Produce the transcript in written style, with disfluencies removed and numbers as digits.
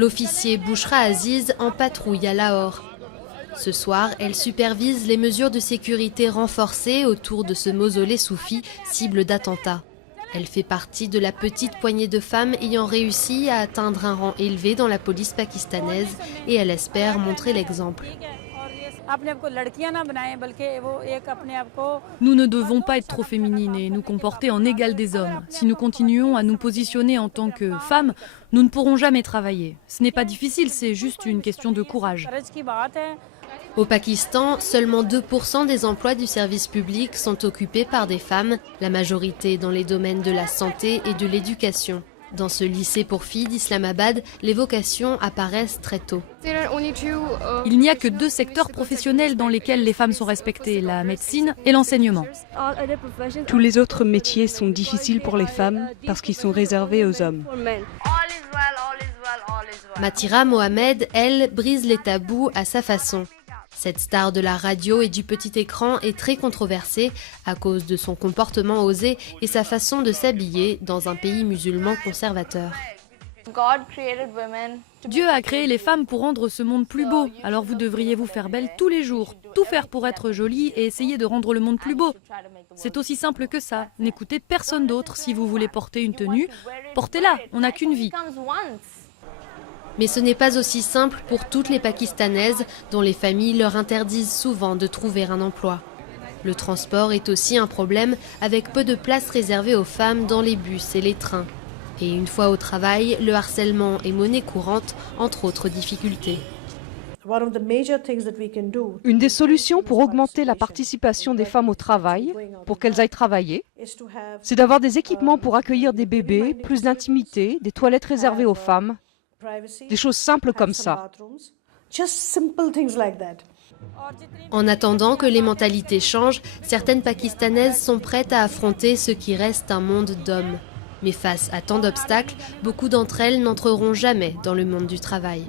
L'officier Bushra Aziz en patrouille à Lahore. Ce soir, elle supervise les mesures de sécurité renforcées autour de ce mausolée soufi, cible d'attentats. Elle fait partie de la petite poignée de femmes ayant réussi à atteindre un rang élevé dans la police pakistanaise et elle espère montrer l'exemple. Nous ne devons pas être trop féminines et nous comporter en égales des hommes. Si nous continuons à nous positionner en tant que femmes, nous ne pourrons jamais travailler. Ce n'est pas difficile, c'est juste une question de courage. Au Pakistan, seulement 2% des emplois du service public sont occupés par des femmes, la majorité dans les domaines de la santé et de l'éducation. Dans ce lycée pour filles d'Islamabad, les vocations apparaissent très tôt. Il n'y a que 2 secteurs professionnels dans lesquels les femmes sont respectées, la médecine et l'enseignement. Tous les autres métiers sont difficiles pour les femmes parce qu'ils sont réservés aux hommes. Matira Mohamed, elle, brise les tabous à sa façon. Cette star de la radio et du petit écran est très controversée à cause de son comportement osé et sa façon de s'habiller dans un pays musulman conservateur. Dieu a créé les femmes pour rendre ce monde plus beau, alors vous devriez vous faire belle tous les jours, tout faire pour être jolie et essayer de rendre le monde plus beau. C'est aussi simple que ça, n'écoutez personne d'autre. Si vous voulez porter une tenue, portez-la, on n'a qu'une vie. Mais ce n'est pas aussi simple pour toutes les Pakistanaises dont les familles leur interdisent souvent de trouver un emploi. Le transport est aussi un problème avec peu de places réservées aux femmes dans les bus et les trains. Et une fois au travail, le harcèlement est monnaie courante, entre autres difficultés. Une des solutions pour augmenter la participation des femmes au travail, pour qu'elles aillent travailler, c'est d'avoir des équipements pour accueillir des bébés, plus d'intimité, des toilettes réservées aux femmes. Des choses simples comme ça. En attendant que les mentalités changent, certaines Pakistanaises sont prêtes à affronter ce qui reste un monde d'hommes. Mais face à tant d'obstacles, beaucoup d'entre elles n'entreront jamais dans le monde du travail.